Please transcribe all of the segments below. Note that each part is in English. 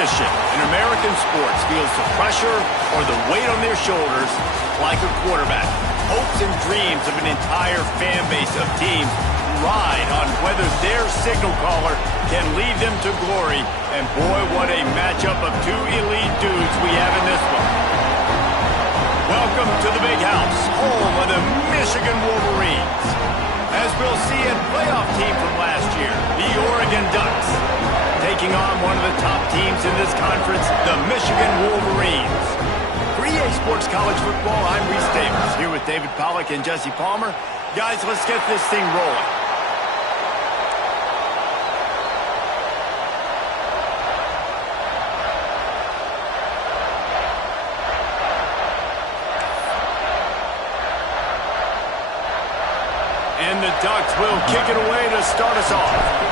position in American sports feels the pressure or the weight on their shoulders like a quarterback. Hopes and dreams of an entire fan base of teams ride on whether their signal caller can lead them to glory. And boy, what a matchup of two elite dudes we have in this one. Welcome to the Big House, home of the Michigan Wolverines. As we'll see, a playoff team from last year, the Oregon Ducks, taking on one of the top teams in this conference, the Michigan Wolverines. For EA Sports College Football, I'm Reese Davis, here with David Pollack and Jesse Palmer. Guys, let's get this thing rolling. And the Ducks will kick it away to start us off.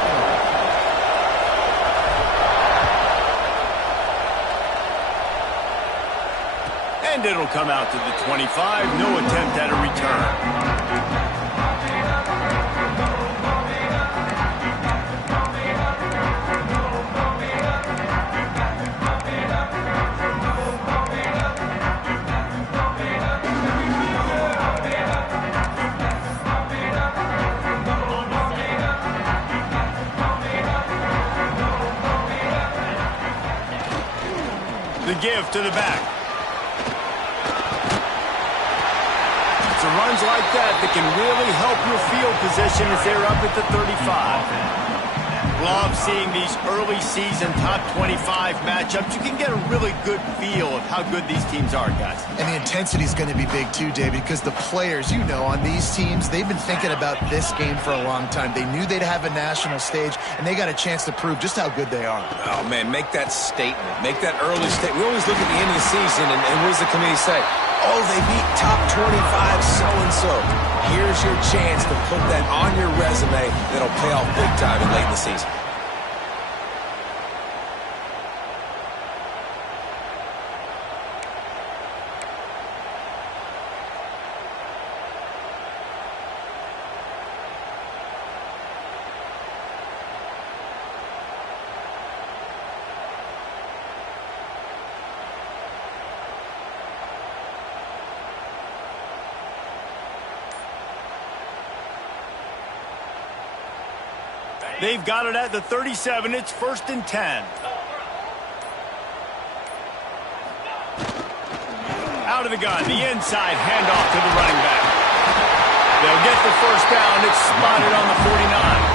And it'll come out to the 25. No attempt at a return. The give to the back. It's runs like that can really help your field position as they're up at the 35. Love seeing these early season top 25 matchups. You can get a really good feel of how good these teams are, guys. And the intensity is going to be big too, David, because the players, you know, on these teams, they've been thinking about this game for a long time. They knew they'd have a national stage, and they got a chance to prove just how good they are. Oh, man, make that statement. Make that early statement. We always look at the end of the season, and what does the committee say? Oh, they beat top 25 so-and-so. Here's your chance to put that on your resume that'll pay off big time in late in the season. They've got it at the 37. It's 1st and 10. Out of the gun, the inside handoff to the running back. They'll get the first down. It's spotted on the 49.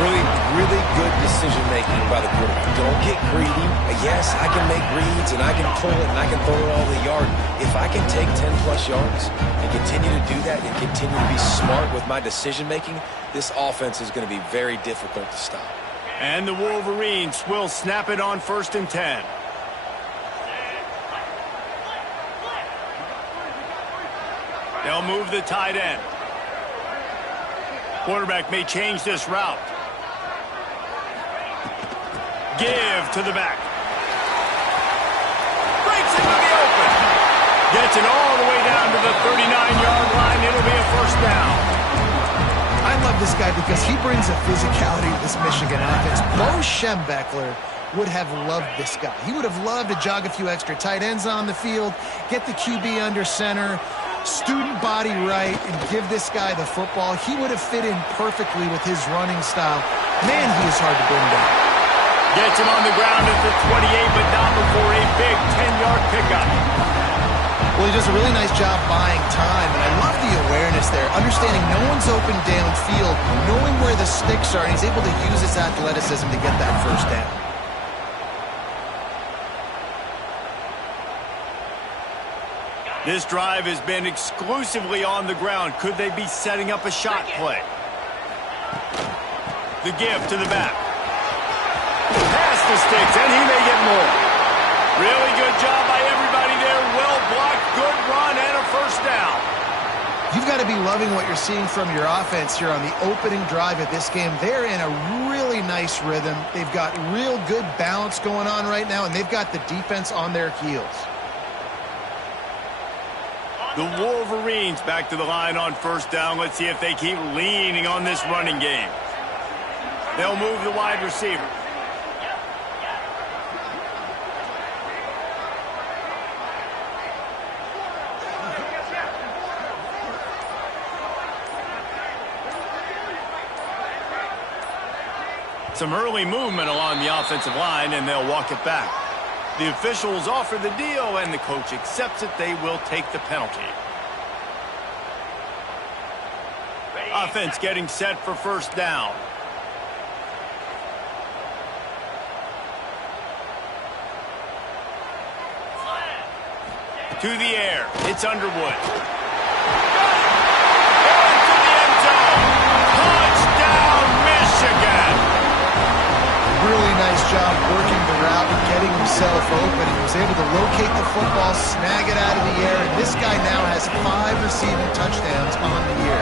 Really good decision-making by the quarterback. Don't get greedy. Yes, I can make reads, and I can pull it, and I can throw it all the yard. If I can take 10-plus yards and continue to do that and continue to be smart with my decision-making, this offense is going to be very difficult to stop. And the Wolverines will snap it on 1st and 10. They'll move the tight end. Quarterback may change this route. Give to the back. Breaks into the open. Gets it all the way down to the 39-yard line. It'll be a first down. I love this guy because he brings a physicality to this Michigan offense. Bo Schembechler would have loved this guy. He would have loved to jog a few extra tight ends on the field, get the QB under center, student body right, and give this guy the football. He would have fit in perfectly with his running style. Man, he is hard to bring down. Gets him on the ground at the 28, but not before a big 10-yard pickup. Well, he does a really nice job buying time, and I love the awareness there, understanding no one's open downfield, knowing where the sticks are, and he's able to use his athleticism to get that first down. This drive has been exclusively on the ground. Could they be setting up a shot play? The give to the back. Past the sticks, and he may get more. Really good job by everybody there. Well blocked, good run, and a first down. You've got to be loving what you're seeing from your offense here on the opening drive of this game. They're in a really nice rhythm. They've got real good balance going on right now, and they've got the defense on their heels. The Wolverines back to the line on first down. Let's see if they keep leaning on this running game. They'll move the wide receiver. Some early movement along the offensive line, and they'll walk it back. The officials offer the deal, and the coach accepts it. They will take the penalty. Offense getting set for first down. To the air. It's Underwood. Going to the end zone. Touchdown, Michigan. Really nice job working the route and getting himself open. He was able to locate the football, snag it out of the air, and this guy now has 5 receiving touchdowns on the year.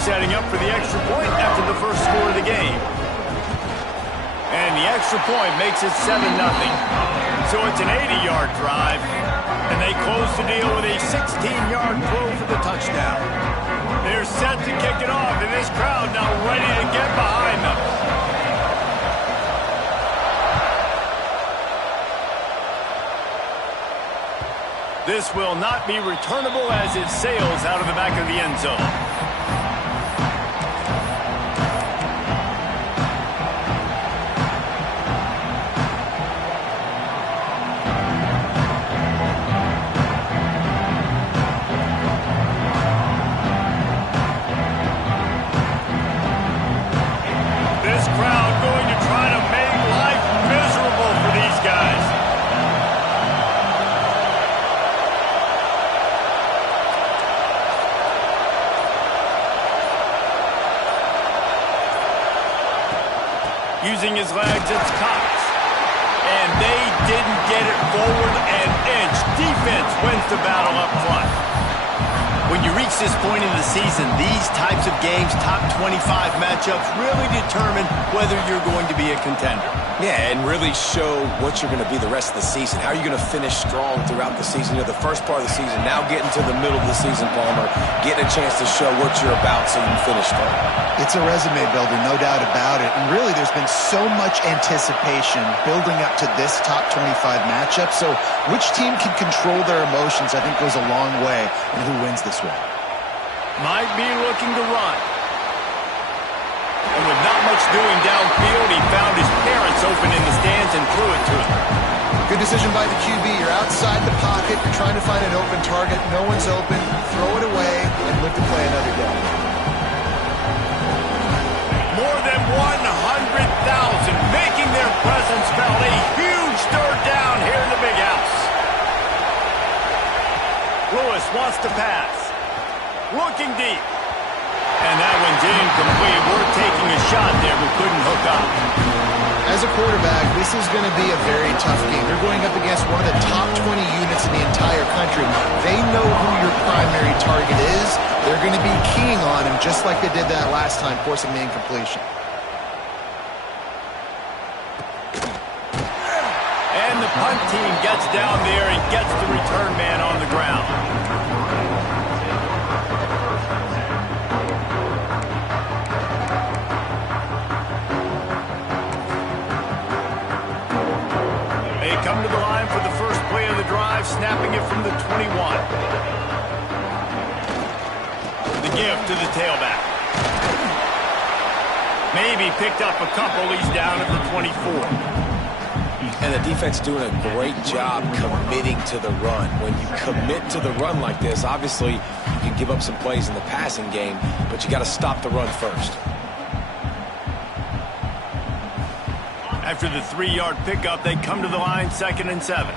Setting up for the extra point after the first score of the game. And the extra point makes it 7-0. So it's an 80-yard drive. And they close the deal with a 16-yard throw for the touchdown. They're set to kick it off, and this crowd now ready to get behind them. This will not be returnable as it sails out of the back of the end zone. Using his legs, it's Cox. And they didn't get it forward an inch. Defense wins the battle up front. When you reach this point in the season, these types of games, top 25 matchups, really determine whether you're going to be a contender. Yeah, and really show what you're going to be the rest of the season. How are you going to finish strong throughout the season? You know, the first part of the season, now getting to the middle of the season, Palmer, getting a chance to show what you're about so you can finish strong. It's a resume builder, no doubt about it. And really, there's been so much anticipation building up to this top 25 matchup. So which team can control their emotions, I think, goes a long way in who wins this one. Might be looking to run. And with not much doing downfield, he found his parents open in the stands and threw it to him. Good decision by the QB. You're outside the pocket. You're trying to find an open target. No one's open. Throw it away and look to play another down. More than 100,000 making their presence felt. A huge third down here in the big house. Lewis wants to pass. Looking deep. And that one's incomplete. We're taking a shot there, but couldn't hook up. As a quarterback, this is going to be a very tough game. You're going up against one of the top 20 units in the entire country. They know who your primary target is. They're going to be keying on him just like they did that last time, forcing the incompletion. And the punt team gets down there and gets the return man on the ground. Come to the line for the first play of the drive, snapping it from the 21. The give to the tailback. Maybe picked up a couple. He's down at the 24. And the defense doing a great job committing to the run. When you commit to the run like this, obviously you can give up some plays in the passing game, but you got to stop the run first. After the 3-yard pickup, they come to the line, 2nd and 7.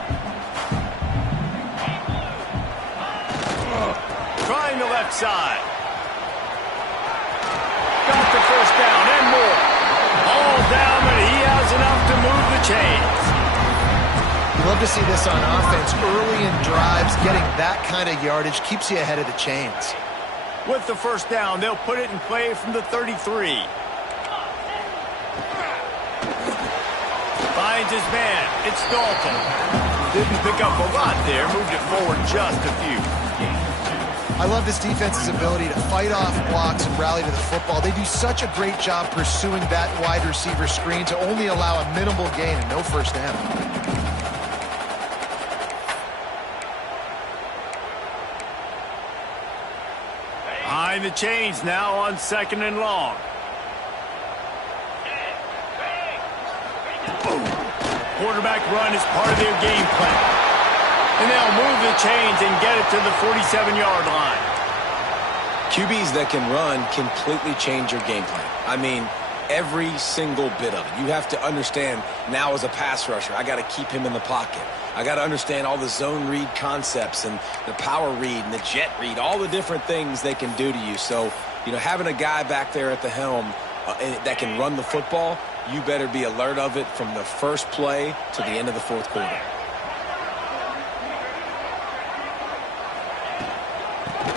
Trying the left side. Got the first down and more. All down, but he has enough to move the chains. You love to see this on offense. Early in drives, getting that kind of yardage keeps you ahead of the chains. With the first down, they'll put it in play from the 33. Finds his man. It's Dalton. Didn't pick up a lot there. Moved it forward just a few. I love this defense's ability to fight off blocks and rally to the football. They do such a great job pursuing that wide receiver screen to only allow a minimal gain and no first down. Behind the chains now on 2nd and long. quarterback run is part of their game plan. And they'll move the chains and get it to the 47-yard line. QBs that can run completely change your game plan. I mean, every single bit of it. You have to understand now as a pass rusher, I got to keep him in the pocket. I got to understand all the zone read concepts and the power read and the jet read, all the different things they can do to you. So, you know, having a guy back there at the helm that can run the football, you better be alert of it from the first play to the end of the fourth quarter.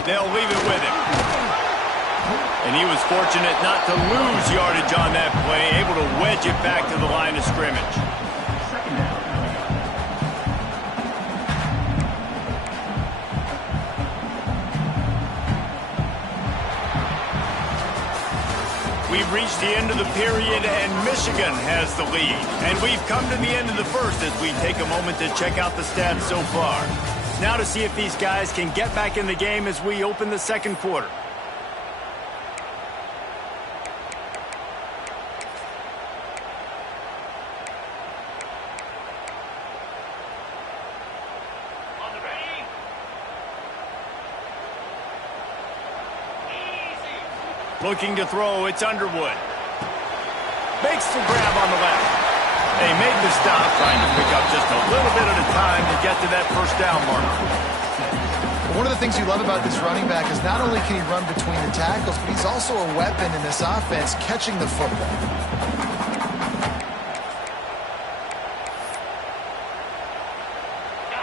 They'll leave it with him. And he was fortunate not to lose yardage on that play, able to wedge it back to the line of scrimmage. We've reached the end of the period, and Michigan has the lead. And we've come to the end of the first as we take a moment to check out the stats so far. Now to see if these guys can get back in the game as we open the second quarter. Looking to throw, it's Underwood. Makes the grab on the left. They make the stop, trying to pick up just a little bit at a time to get to that first down mark. One of the things you love about this running back is not only can he run between the tackles, but he's also a weapon in this offense catching the football.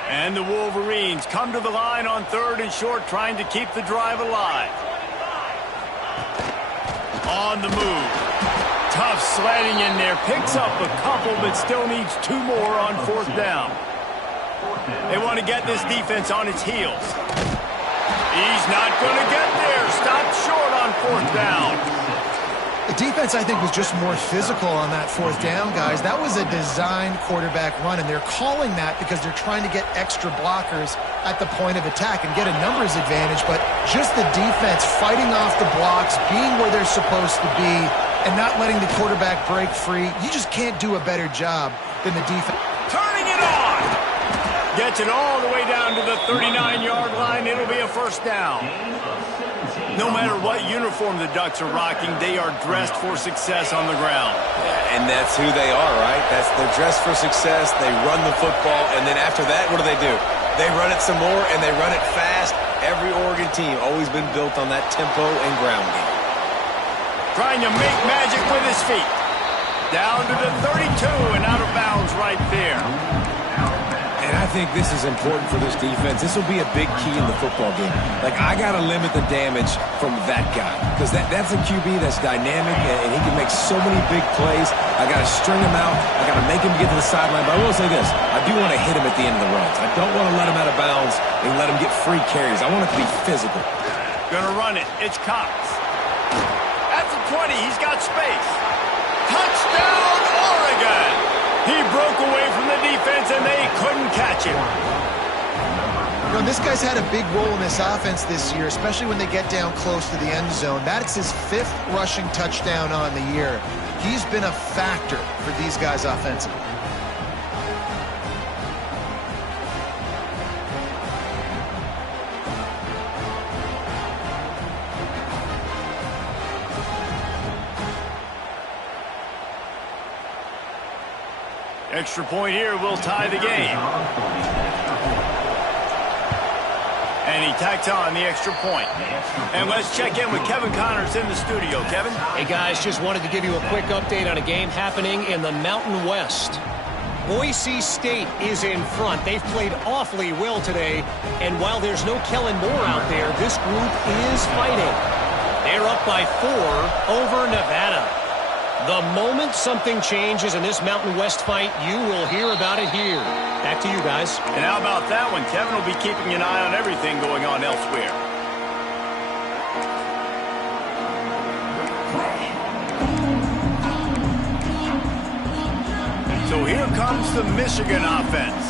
And the Wolverines come to the line on 3rd and short, trying to keep the drive alive. On the move. Tough sledding in there. Picks up a couple, but still needs 2 more on 4th down. They want to get this defense on its heels. He's not going to get there. Stopped short on 4th down. The defense, I think, was just more physical on that 4th down, guys. That was a designed quarterback run, and they're calling that because they're trying to get extra blockers at the point of attack and get a numbers advantage. But just the defense fighting off the blocks, being where they're supposed to be, and not letting the quarterback break free, you just can't do a better job than the defense. Turning it on! Gets it all the way down to the 39-yard line. It'll be a first down. No matter what uniform the Ducks are rocking, they are dressed for success on the ground. Yeah, and that's who they are, right? They're dressed for success. They run the football, and then after that, what do? They run it some more, and they run it fast. Every Oregon team always been built on that tempo and ground game. Trying to make magic with his feet. Down to the 32 and out of bounds right there. And I think this is important for this defense. This will be a big key in the football game. Like, I got to limit the damage from that guy because that's a QB that's dynamic and he can make so many big plays. I got to string him out. I got to make him get to the sideline. But I will say this. I do want to hit him at the end of the runs. I don't want to let him out of bounds and let him get free carries. I want it to be physical. Gonna run it. It's Cox. At the 20, he's got space. Touchdown, Oregon! He broke away from the defense, and they couldn't catch him. You know, this guy's had a big role in this offense this year, especially when they get down close to the end zone. That's his 5th rushing touchdown on the year. He's been a factor for these guys offensively. Extra point here will tie the game. And he tacks on the extra point. And let's check in with Kevin Connors in the studio. Kevin? Hey, guys, just wanted to give you a quick update on a game happening in the Mountain West. Boise State is in front. They've played awfully well today. And while there's no Kellen Moore out there, this group is fighting. They're up by 4 over Nevada. The moment something changes in this Mountain West fight, you will hear about it here. Back to you guys. And how about that one? Kevin will be keeping an eye on everything going on elsewhere. So here comes the Michigan offense.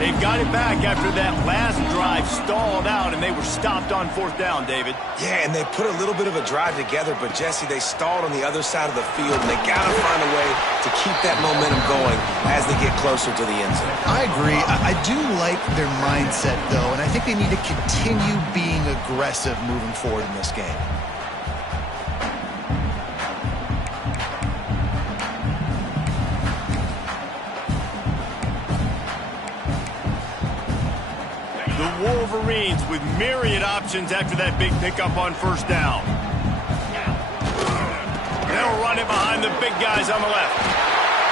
They've got it back after that last drive stalled out, and they were stopped on 4th down, David. Yeah, and they put a little bit of a drive together, but, Jesse, they stalled on the other side of the field, and they got to find a way to keep that momentum going as they get closer to the end zone. I agree. I do like their mindset, though, and I think they need to continue being aggressive moving forward in this game. The Wolverines with myriad options after that big pickup on 1st down. They'll run it behind the big guys on the left.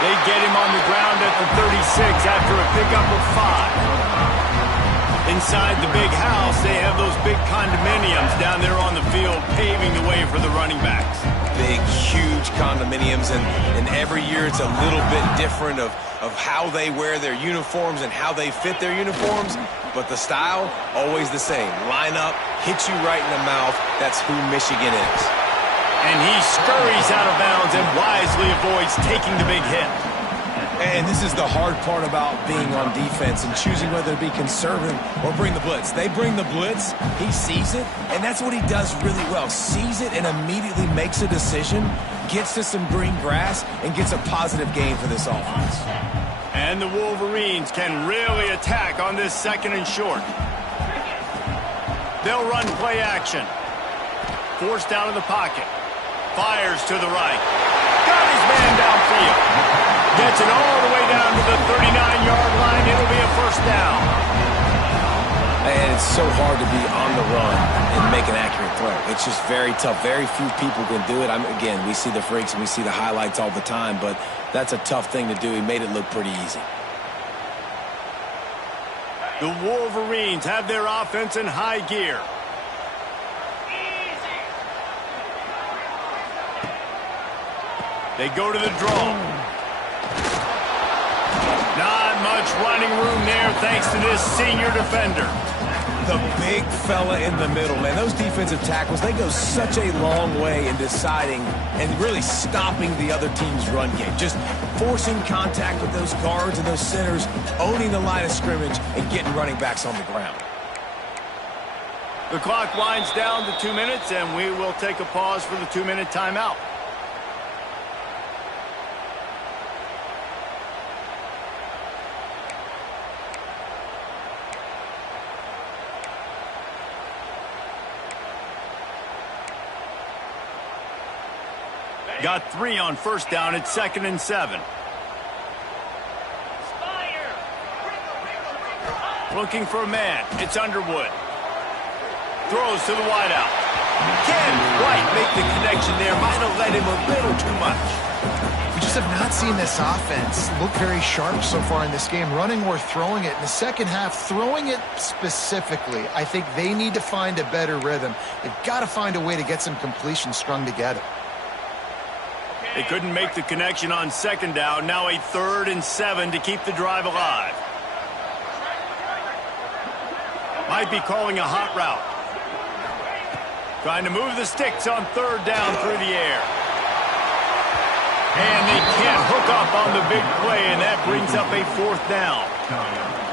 They get him on the ground at the 36 after a pickup of 5. Inside the big house, they have those big condominiums down there on the field paving the way for the running backs. Big, huge condominiums, and every year it's a little bit different of how they wear their uniforms and how they fit their uniforms, but the style, always the same. Line up, hit you right in the mouth. That's who Michigan is. And he scurries out of bounds and wisely avoids taking the big hit. And this is the hard part about being on defense and choosing whether to be conservative or bring the blitz. They bring the blitz, he sees it, and that's what he does really well. Sees it and immediately makes a decision, gets to some green grass, and gets a positive gain for this offense. And the Wolverines can really attack on this 2nd and short. They'll run play action. Forced out of the pocket. Fires to the right. Got his man downfield. Gets it all the way down to the 39-yard line. It'll be a 1st down. And it's so hard to be on the run and make an accurate throw. It's just very tough. Very few people can do it. Again, we see the freaks and we see the highlights all the time, but that's a tough thing to do. He made it look pretty easy. The Wolverines have their offense in high gear. They go to the draw. Not much running room there thanks to this senior defender. The big fella in the middle. Man, those defensive tackles, they go such a long way in deciding and really stopping the other team's run game. Just forcing contact with those guards and those centers, owning the line of scrimmage, and getting running backs on the ground. The clock winds down to 2 minutes, and we will take a pause for the 2-minute timeout. Got 3 on 1st down. It's 2nd and 7. Looking for a man. It's Underwood. Throws to the wideout. Can't quite make the connection there. Might have let him a little too much. We just have not seen this offense look very sharp so far in this game, running or throwing it. In the second half, throwing it specifically, I think they need to find a better rhythm. They've got to find a way to get some completions strung together. They couldn't make the connection on 2nd down. Now a 3rd and 7 to keep the drive alive. Might be calling a hot route. Trying to move the sticks on 3rd down through the air. And they can't hook up on the big play, and that brings up a 4th down.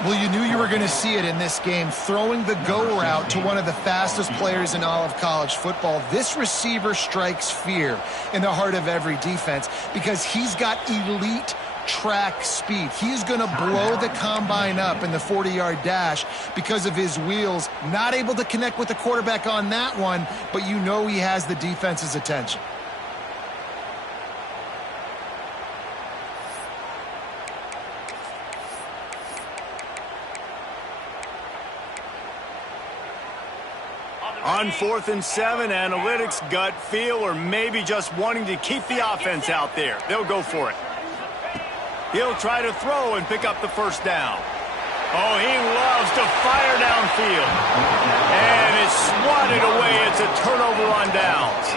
Well, you knew you were going to see it in this game, throwing the go route to one of the fastest players in all of college football. This receiver strikes fear in the heart of every defense because he's got elite track speed. He's going to blow the combine up in the 40-yard dash because of his wheels. Not able to connect with the quarterback on that one, but you know he has the defense's attention. On 4th and 7, analytics, gut feel, or maybe just wanting to keep the offense out there. They'll go for it. He'll try to throw and pick up the 1st down. Oh, he loves to fire downfield. And it's swatted away. It's a turnover on downs.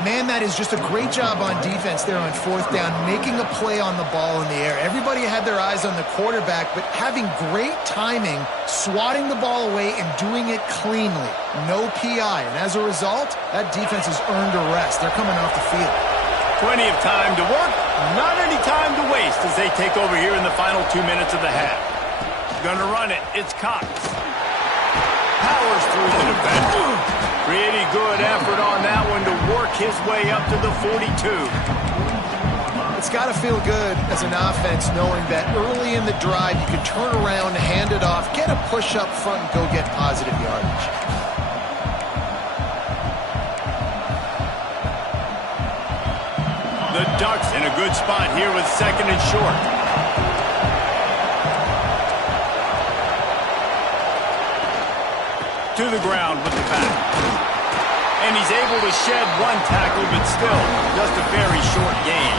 Man, that is just a great job on defense there on 4th down, making a play on the ball in the air. Everybody had their eyes on the quarterback, but having great timing, swatting the ball away and doing it cleanly. No PI, and as a result, that defense has earned a rest. They're coming off the field. Plenty of time to work, not any time to waste as they take over here in the final 2 minutes of the half. Gonna run it. It's Cox. Powers through the defender. Pretty good effort on that one to work his way up to the 42. It's got to feel good as an offense knowing that early in the drive you can turn around, hand it off, get a push up front, and go get positive yardage. The Ducks in a good spot here with 2nd and short. To the ground with the pass. And he's able to shed one tackle, but still just a very short gain.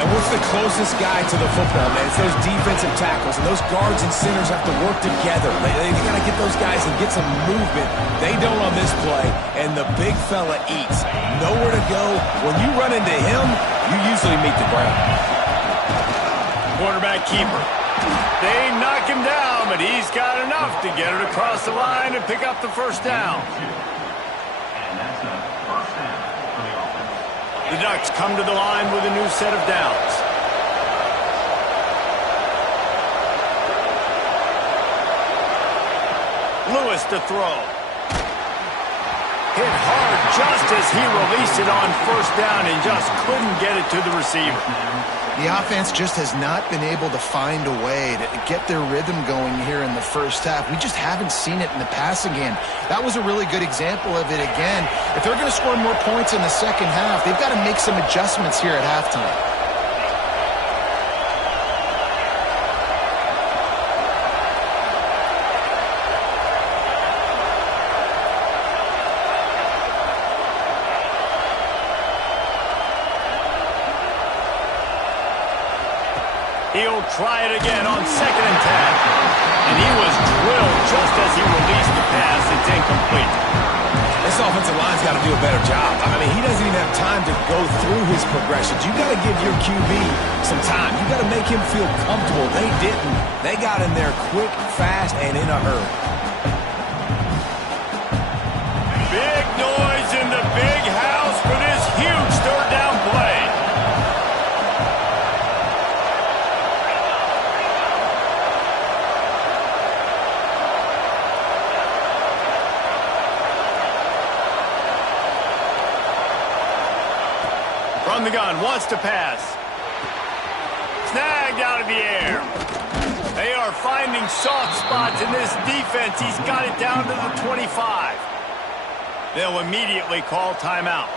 And what's the closest guy to the football, man? It's those defensive tackles, and those guards and centers have to work together. They got to get those guys and get some movement. They don't on this play, and the big fella eats. Nowhere to go. When you run into him, you usually meet the ground. Quarterback keeper. They knock him down, but he's got enough to get it across the line and pick up the first down. The Ducks come to the line with a new set of downs. Lewis to throw. Hit hard just as he released it on first down and just couldn't get it to the receiver. The offense just has not been able to find a way to get their rhythm going here in the first half. We just haven't seen it in the passing game. That was a really good example of it again. If they're going to score more points in the second half, they've got to make some adjustments here at halftime. He'll try it again on 2nd and 10. And he was drilled just as he released the pass. It's incomplete. This offensive line's got to do a better job. I mean, he doesn't even have time to go through his progressions. You got to give your QB some time. You got to make him feel comfortable. They didn't. They got in there quick, fast, and in a hurry. Big noise in the big house for this huge third down play. From the gun, wants to pass. Snagged out of the air. They are finding soft spots in this defense. He's got it down to the 25. They'll immediately call timeout.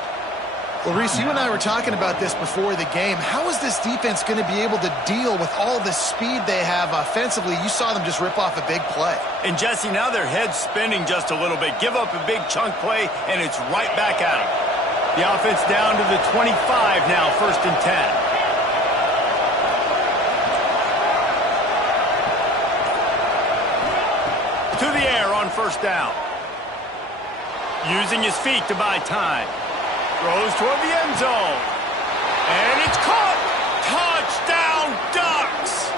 Well, Reese, you and I were talking about this before the game. How is this defense going to be able to deal with all the speed they have offensively? You saw them just rip off a big play. And, Jesse, now their head's spinning just a little bit. Give up a big chunk play, and it's right back at them. The offense down to the 25 now, 1st and 10. To the air on first down. Using his feet to buy time. Throws toward the end zone. And it's caught. Touchdown, Ducks.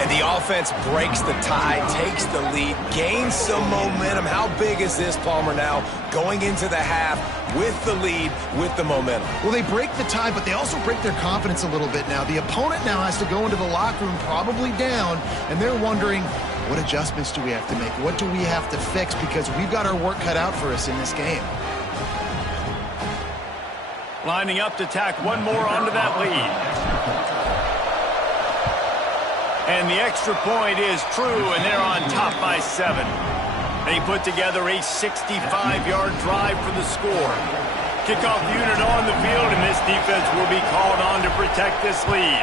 And the offense breaks the tie, takes the lead, gains some momentum. How big is this, Palmer, now going into the half with the lead, with the momentum? Well, they break the tie, but they also break their confidence a little bit now. The opponent now has to go into the locker room probably down, and they're wondering, what adjustments do we have to make? What do we have to fix? Because we've got our work cut out for us in this game. Lining up to tack one more onto that lead. And the extra point is true, and they're on top by 7. They put together a 65-yard drive for the score. Kickoff unit on the field, and this defense will be called on to protect this lead.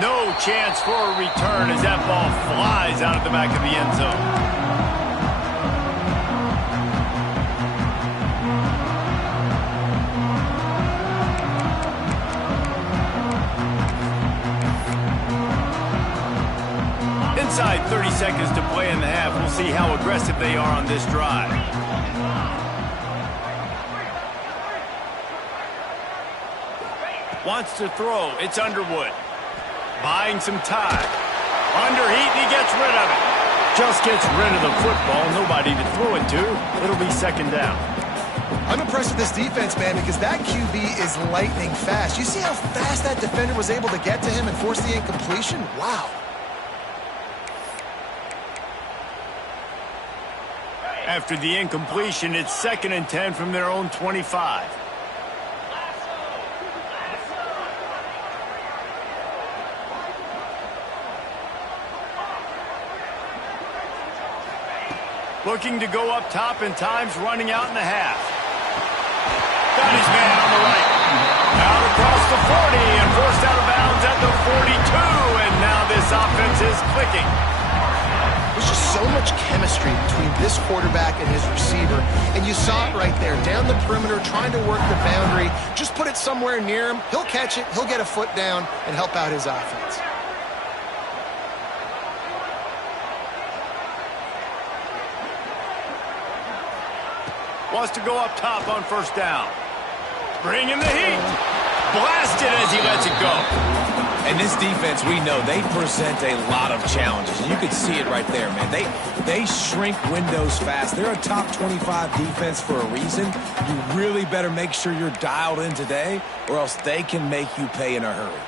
No chance for a return as that ball flies out of the back of the end zone. Inside 30 seconds to play in the half. We'll see how aggressive they are on this drive. Wants to throw. It's Underwood. Buying some time. Under heat, and he gets rid of it. Just gets rid of the football. Nobody to throw it to. It'll be 2nd down. I'm impressed with this defense, man, because that QB is lightning fast. You see how fast that defender was able to get to him and force the incompletion? Wow. After the incompletion, it's 2nd and 10 from their own 25. Looking to go up top, and time's running out in the half. Got his man on the right. Out across the 40 and forced out of bounds at the 42. And now this offense is clicking. There's just so much chemistry between this quarterback and his receiver. And you saw it right there, down the perimeter, trying to work the boundary. Just put it somewhere near him. He'll catch it, he'll get a foot down, and help out his offense. Wants to go up top on 1st down. Bringing the heat. Blasted as he lets it go. And this defense, we know, they present a lot of challenges. And you can see it right there, man. They shrink windows fast. They're a top 25 defense for a reason. You really better make sure you're dialed in today, or else they can make you pay in a hurry.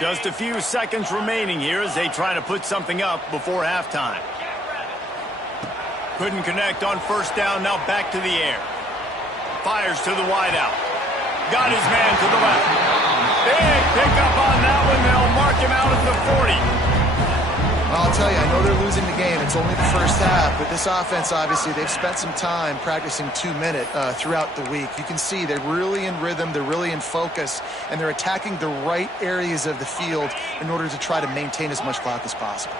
Just a few seconds remaining here as they try to put something up before halftime. Couldn't connect on 1st down, now back to the air. Fires to the wideout. Got his man to the left. Big pickup on that one. They'll mark him out at the 40. I'll tell you, I know they're losing the game. It's only the 1st half, but this offense, obviously, they've spent some time practicing 2-minute throughout the week. You can see they're really in rhythm, they're really in focus, and they're attacking the right areas of the field in order to try to maintain as much clock as possible.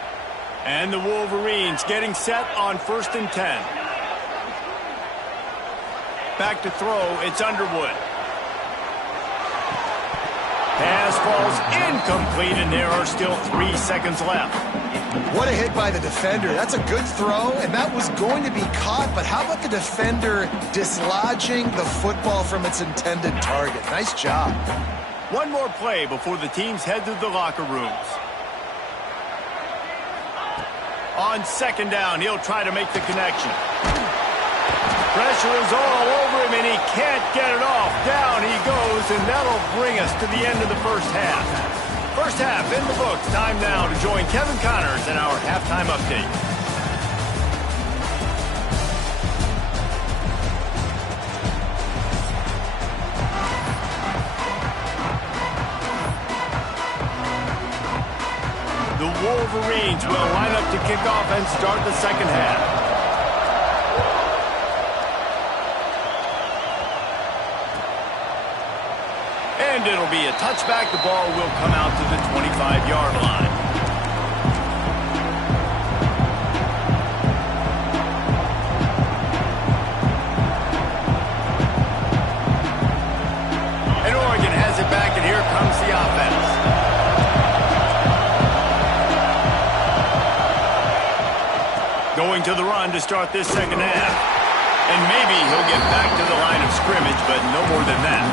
And the Wolverines getting set on 1st and 10. Back to throw, it's Underwood. Pass falls incomplete, and there are still 3 seconds left. What a hit by the defender. That's a good throw, and that was going to be caught, but how about the defender dislodging the football from its intended target? Nice job. One more play before the teams head to the locker rooms. On 2nd down, he'll try to make the connection. Pressure is all over him, and he can't get it off. Down he goes, and that'll bring us to the end of the 1st half. 1st half in the books. Time now to join Kevin Connors in our halftime update. The Wolverines will line up to kick off and start the 2nd half. And it'll be a touchback. The ball will come out to the 25-yard line. And Oregon has it back, and here comes the offense. Going to the run to start this 2nd half. And maybe he'll get back to the line of scrimmage, but no more than that.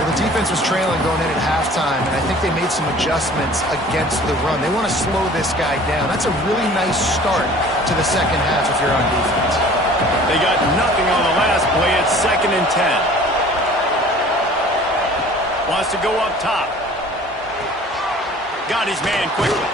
Well, the defense was trailing going in at halftime, and I think they made some adjustments against the run. They want to slow this guy down. That's a really nice start to the 2nd half if you're on defense. They got nothing on the last play. It's 2nd and 10. Wants to go up top. Got his man quickly.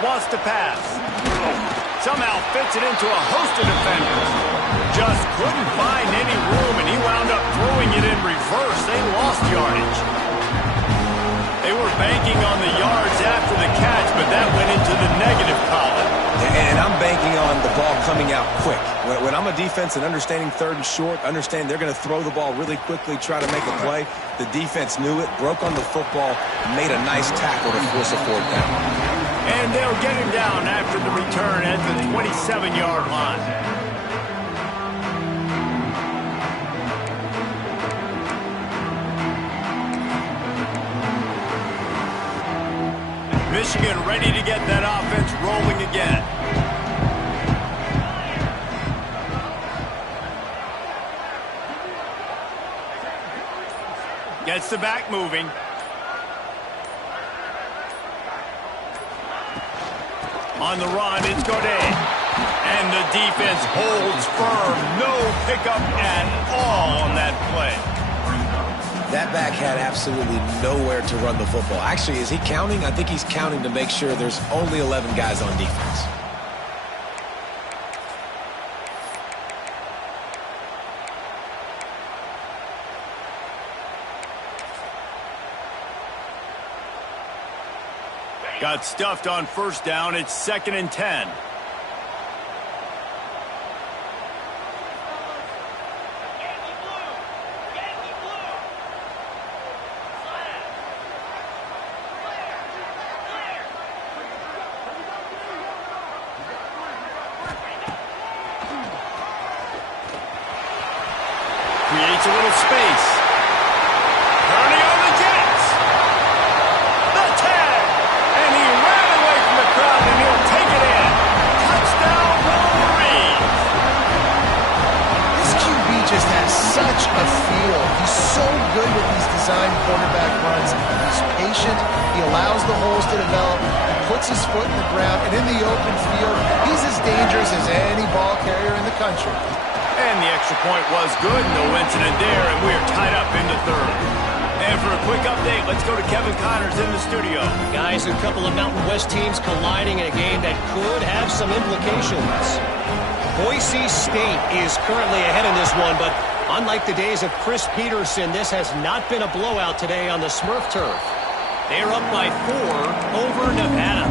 Wants to pass. Somehow fits it into a host of defenders. Just couldn't find any room, and he wound up throwing it in reverse. They lost yardage. They were banking on the yards after the catch, but that went into the negative column. And I'm banking on the ball coming out quick. When I'm a defense and understanding 3rd and short, understand they're going to throw the ball really quickly, try to make a play. The defense knew it, broke on the football, made a nice tackle to force a 4th down. And they'll get him down after the return at the 27-yard line. Michigan ready to get that offense rolling again. Gets the back moving. On the run, it's GODZ. And the defense holds firm. No pickup at all on that play. That back had absolutely nowhere to run the football. Actually, is he counting? I think he's counting to make sure there's only 11 guys on defense. Got stuffed on first down. It's 2nd and 10. Creates a little space. Turning on the Jets. The tag. And he ran away from the crowd, and he'll take it in. Touchdown, Wolverines. This QB just has such a feel. He's so good with these design quarterback runs. He's patient. He allows the holes to develop. He puts his foot in the ground, and in the open field, he's as dangerous as any ball carrier in the country. And the extra point was good. No incident there, and we're tied up in the 3rd. And for a quick update, let's go to Kevin Connors in the studio. Guys, a couple of Mountain West teams colliding in a game that could have some implications. Boise State is currently ahead in this one, but unlike the days of Chris Peterson, this has not been a blowout today on the Smurf turf. They're up by 4 over Nevada.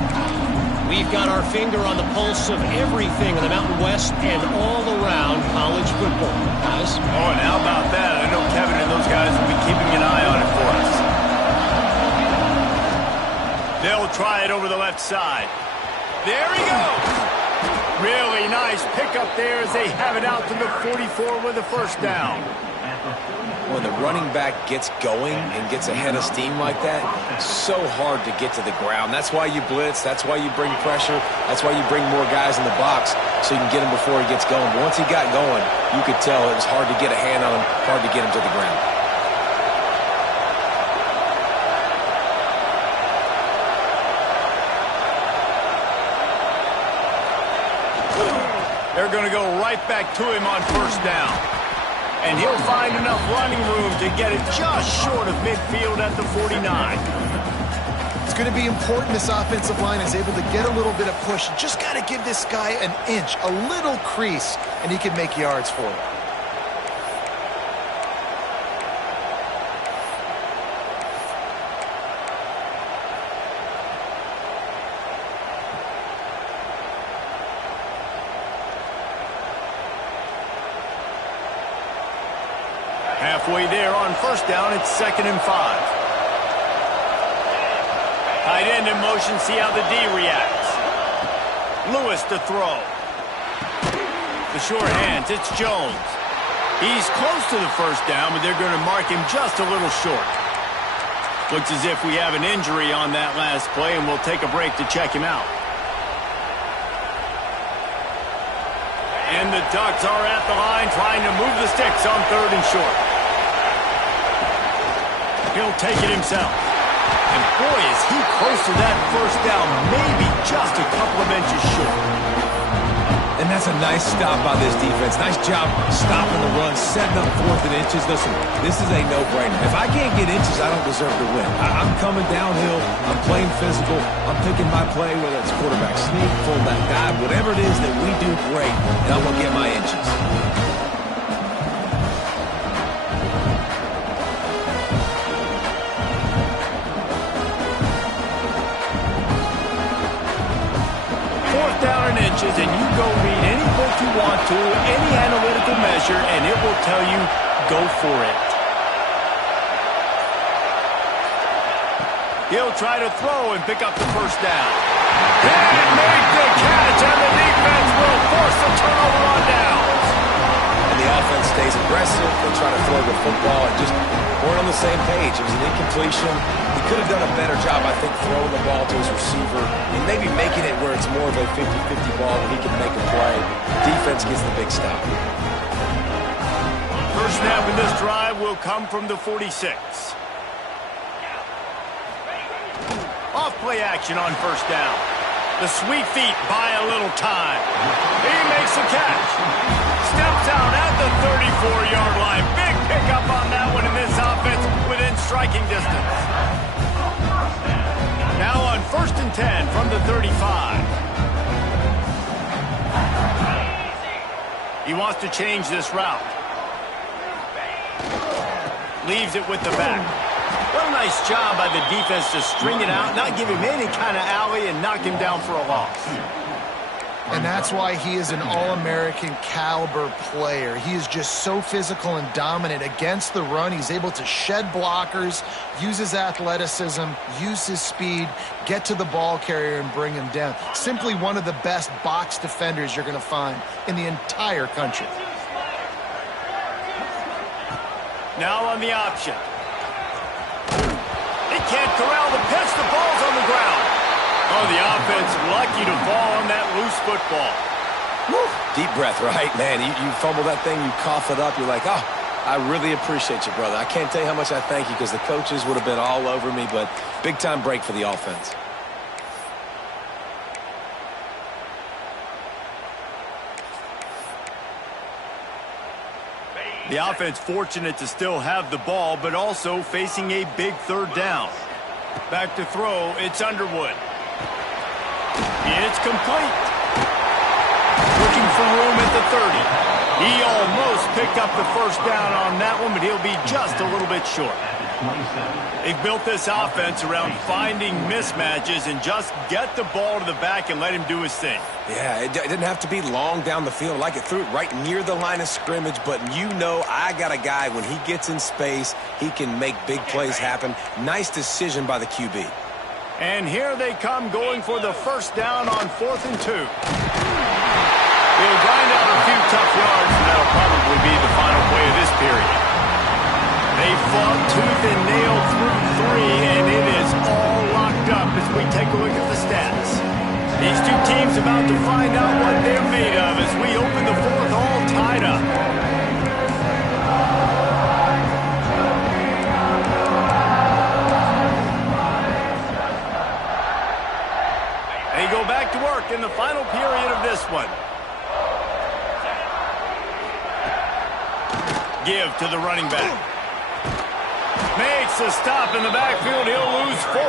We've got our finger on the pulse of everything in the Mountain West and all around college football, guys. Oh, and how about that? I know Kevin and those guys will be keeping an eye on it for us. They'll try it over the left side. There he goes. Really nice pickup there as they have it out to the 44 with a first down. When the running back gets going and gets ahead of steam like that, it's so hard to get to the ground. That's why you blitz. That's why you bring pressure. That's why you bring more guys in the box so you can get him before he gets going. But once he got going, you could tell it was hard to get a hand on him, hard to get him to the ground. They're going to go right back to him on first down. And he'll find enough running room to get it just short of midfield at the 49. It's going to be important this offensive line is able to get a little bit of push. Just got to give this guy an inch, a little crease, and he can make yards for it. Halfway there on first down, it's 2nd and 5. Tight end in motion, see how the D reacts. Lewis to throw. The short hands, it's Jones. He's close to the first down, but they're going to mark him just a little short. Looks as if we have an injury on that last play, and we'll take a break to check him out. And the Ducks are at the line trying to move the sticks on 3rd and short. He'll take it himself. And boy, is he close to that first down, maybe just a couple of inches short. And that's a nice stop by this defense. Nice job stopping the run, setting up 4th and inches. Listen, this is a no-brainer. If I can't get inches, I don't deserve to win. I'm coming downhill. I'm playing physical. I'm picking my play, whether it's quarterback sneak, fullback dive, whatever it is that we do great, and I'm going to get my inches. Down in inches, and you go read any book you want to, any analytical measure, and it will tell you, go for it. He'll try to throw and pick up the first down. And make the catch, and the defense will force the turnover on downs. And the offense stays aggressive. They try to throw the football and just weren't on the same page. It was an incompletion. He could have done a better job, I think, throwing the ball to his receiver and maybe making it where it's more of a 50-50 ball where he can make a play. Defense gets the big stop. First snap in this drive will come from the 46. Off play action on first down. The sweet feet buy a little time. He makes the catch. Steps out at the 34-yard line. Big pickup on that one in this offense within striking distance. Now on 1st and 10 from the 35. He wants to change this route. Leaves it with the back. What a nice job by the defense to string it out, not give him any kind of alley, and knock him down for a loss. And that's why he is an All-American caliber player. He is just so physical and dominant against the run. He's able to shed blockers, use his athleticism, use his speed, get to the ball carrier and bring him down. Simply one of the best box defenders you're going to find in the entire country. Now on the option. He can't corral the pitch. The ball's on the ground. Oh, the offense lucky to fall on that loose football. Woo. Deep breath, right? Man, you fumble that thing, you cough it up. You're like, oh, I really appreciate you, brother. I can't tell you how much I thank you because the coaches would have been all over me, but big-time break for the offense. The offense fortunate to still have the ball, but also facing a big third down. Back to throw, it's Underwood. It's complete. Looking for room at the 30. He almost picked up the first down on that one, but he'll be just a little bit short. They've built this offense around finding mismatches and just get the ball to the back and let him do his thing. Yeah, it didn't have to be long down the field. Like it threw it right near the line of scrimmage, but you know I got a guy, when he gets in space, he can make big plays happen. Nice decision by the QB. And here they come going for the first down on 4th and 2. He'll grind out a few tough yards, and that'll probably be the final play of this period. They fought tooth and nail through 3, and it is all locked up as we take a look at the stats. These two teams about to find out what they're made of as we open the 4th all tied up. They go back to work in the final period of this one. Give to the running back. Makes a stop in the backfield. He'll lose 4.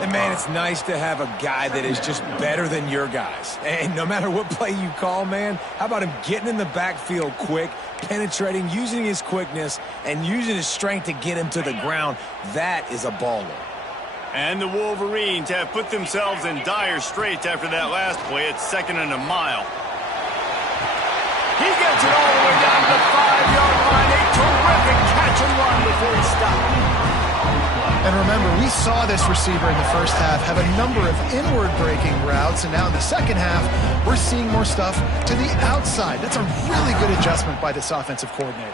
And, man, it's nice to have a guy that is just better than your guys. And no matter what play you call, man, how about him getting in the backfield quick, penetrating, using his quickness, and using his strength to get him to the ground? That is a baller. And the Wolverines have put themselves in dire straits after that last play. It's 2nd and a mile. He gets it all the way down to the 5-yard line. A terrific catch and run before he stopped. And remember, we saw this receiver in the first half have a number of inward-breaking routes, and now in the second half, we're seeing more stuff to the outside. That's a really good adjustment by this offensive coordinator.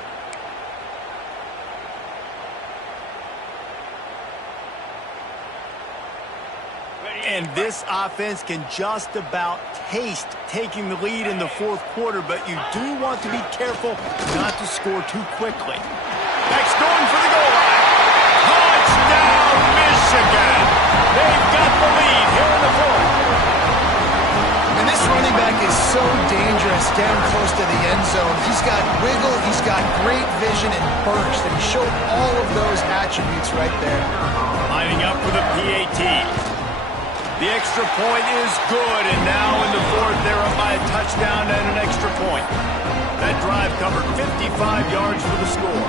And this offense can just about taste taking the lead in the 4th quarter, but you do want to be careful not to score too quickly. Next, going for the goal line. Touchdown, Michigan! They've got the lead here in the 4th. And this running back is so dangerous down close to the end zone. He's got wiggle, he's got great vision and burst, and he showed all of those attributes right there. Lining up for the PAT. The extra point is good, and now in the 4th, they're up by a touchdown and an extra point. That drive covered 55 yards for the score.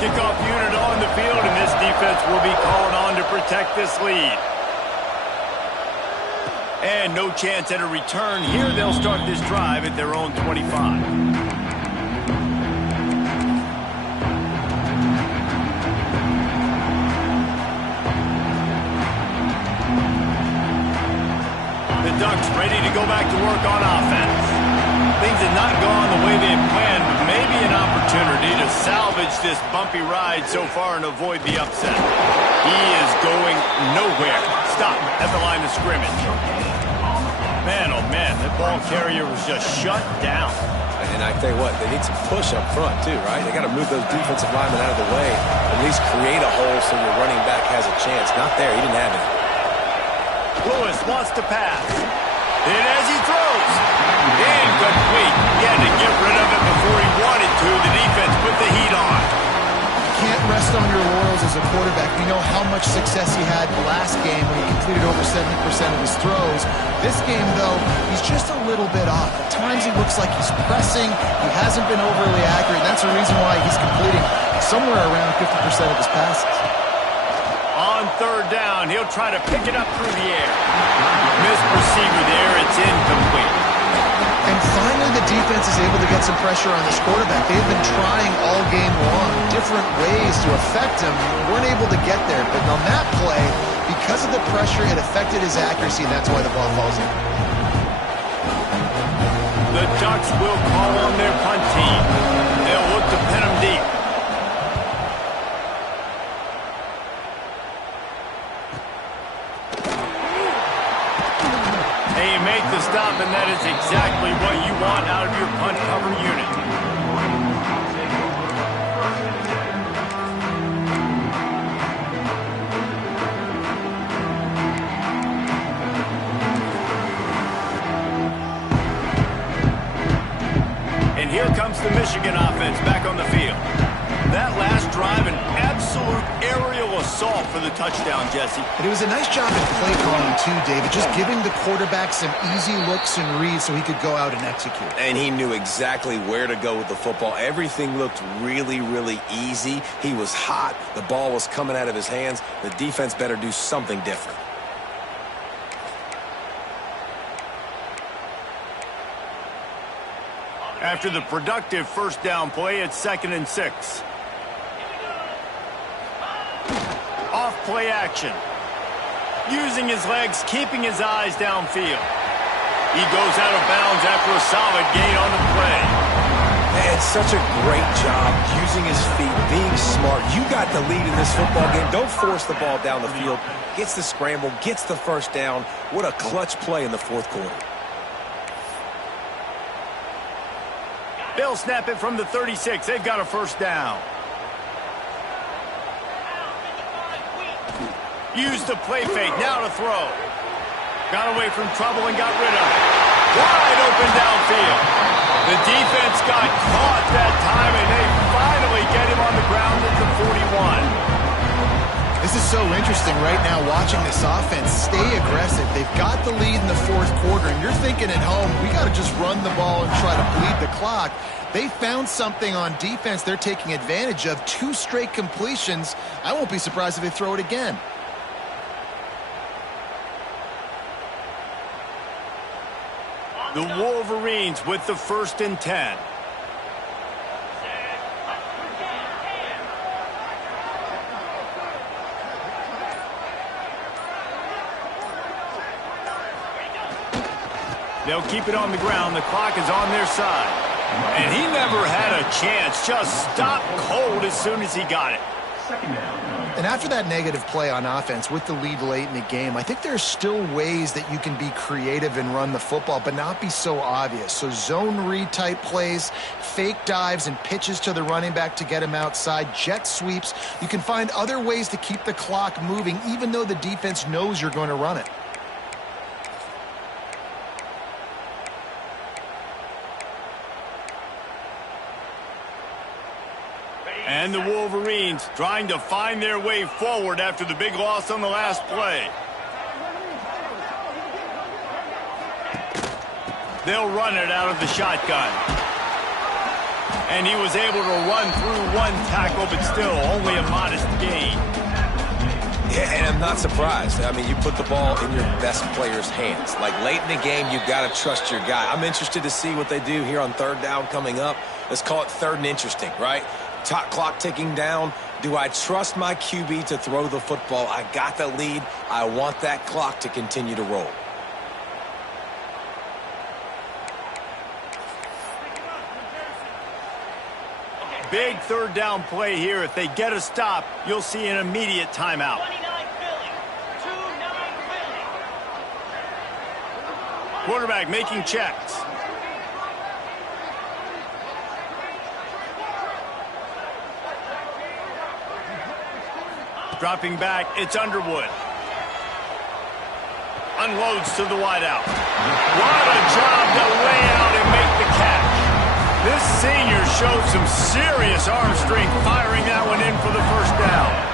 Kickoff unit on the field, and this defense will be called on to protect this lead. And no chance at a return here. They'll start this drive at their own 25. Ducks ready to go back to work on offense. Things have not gone the way they had planned, but maybe an opportunity to salvage this bumpy ride so far and avoid the upset. He is going nowhere. Stop at the line of scrimmage. Man, oh man, that ball carrier was just shut down. And I tell you what, they need some push up front too, right? They got to move those defensive linemen out of the way, at least create a hole so your running back has a chance. Not there, he didn't have it. Lewis wants to pass. And as he throws, incomplete. He had to get rid of it before he wanted to. The defense put the heat on. Can't rest on your laurels as a quarterback. We know how much success he had last game when he completed over 70% of his throws. This game, though, he's just a little bit off. At times he looks like he's pressing. He hasn't been overly accurate. That's the reason why he's completing somewhere around 50% of his passes. On third down, he'll try to pick it up through the air. Missed receiver there. It's incomplete. And finally, the defense is able to get some pressure on this quarterback. They've been trying all game long, different ways to affect him. Weren't able to get there. But on that play, because of the pressure, it affected his accuracy, and that's why the ball falls in. The Ducks will call on their punt team. They'll look to pin him deep. They make the stop, and that is exactly what you want out of your punt cover unit. And here comes the Michigan offense back on the field. That last drive, an absolute aerial assault for the touchdown, Jesse. And it was a nice job in play calling, too, David, just giving the quarterback some easy looks and reads so he could go out and execute. And he knew exactly where to go with the football. Everything looked really, really easy. He was hot. The ball was coming out of his hands. The defense better do something different. After the productive first down play, it's 2nd and 6. Off play action. Using his legs, keeping his eyes downfield. He goes out of bounds after a solid gain on the play. Man, such a great job using his feet, being smart. You got the lead in this football game. Don't force the ball down the field. Gets the scramble, gets the first down. What a clutch play in the fourth quarter. They'll snap it from the 36. They've got a first down. Used the play fake. Now to throw. Got away from trouble and got rid of it. Wide open downfield. The defense got caught that time, and they finally get him on the ground at the 41. This is so interesting right now watching this offense stay aggressive. They've got the lead in the fourth quarter, and you're thinking at home, we got to just run the ball and try to bleed the clock. They found something on defense they're taking advantage of. 2 straight completions. I won't be surprised if they throw it again. The Wolverines with the 1st and 10. They'll keep it on the ground. The clock is on their side. And he never had a chance. Just stopped cold as soon as he got it. And after that negative play on offense with the lead late in the game, I think there's still ways that you can be creative and run the football, but not be so obvious. So zone read type plays, fake dives and pitches to the running back to get him outside, jet sweeps. You can find other ways to keep the clock moving, even though the defense knows you're going to run it. And the Wolverines trying to find their way forward after the big loss on the last play. They'll run it out of the shotgun. And he was able to run through 1 tackle, but still only a modest gain. Yeah, and I'm not surprised. I mean, you put the ball in your best player's hands. Like, late in the game, you've got to trust your guy. I'm interested to see what they do here on 3rd down coming up. Let's call it 3rd and interesting, right? Top clock ticking down. Do I trust my QB to throw the football? I got the lead. I want that clock to continue to roll. big third down play here. If they get a stop, you'll see an immediate timeout. 29 Philly. 2-9 Philly. Quarterback making checks. Dropping back, it's Underwood. Unloads to the wideout. What a job to lay out and make the catch. This senior showed some serious arm strength firing that one in for the first down.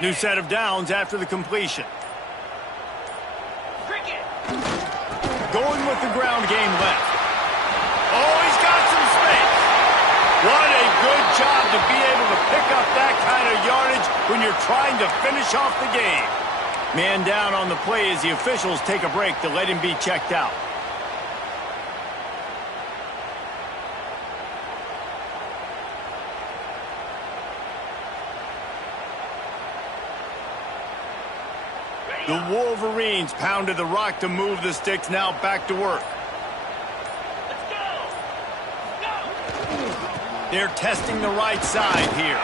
New set of downs after the completion. Cricket. Going with the ground game left. Oh, he's got some space. What a good job to be able to pick up that kind of yardage when you're trying to finish off the game. Man down on the play as the officials take a break to let him be checked out. The Wolverines pounded the rock to move the sticks, now back to work. Let's go. Go. They're testing the right side here.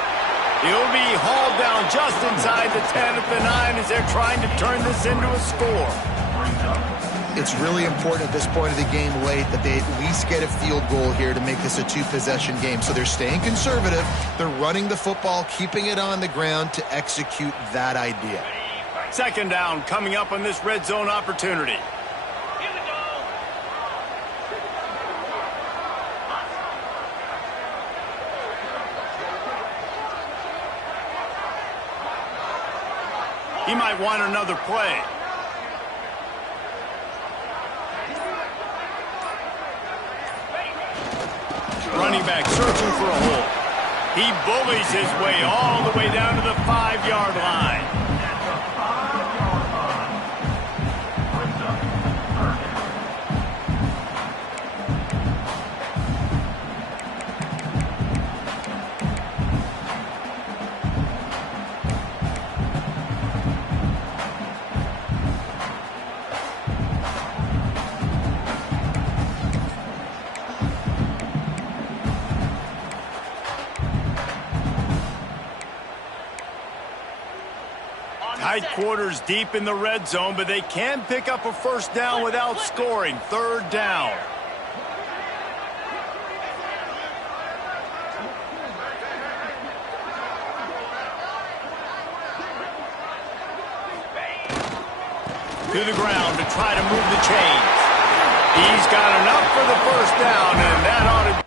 He'll be hauled down just inside the 10 at the 9 as they're trying to turn this into a score. It's really important at this point of the game late that they at least get a field goal here to make this a two-possession game. So they're staying conservative. They're running the football, keeping it on the ground to execute that idea. Second down coming up on this red zone opportunity. Here we go. He might want another play. Running back searching for a hole. He bullies his way all the way down to the 5-yard line. Tight quarters deep in the red zone, but they can pick up a first down without scoring. Third down. To the ground to try to move the chains. He's got enough for the first down, and that ought to be.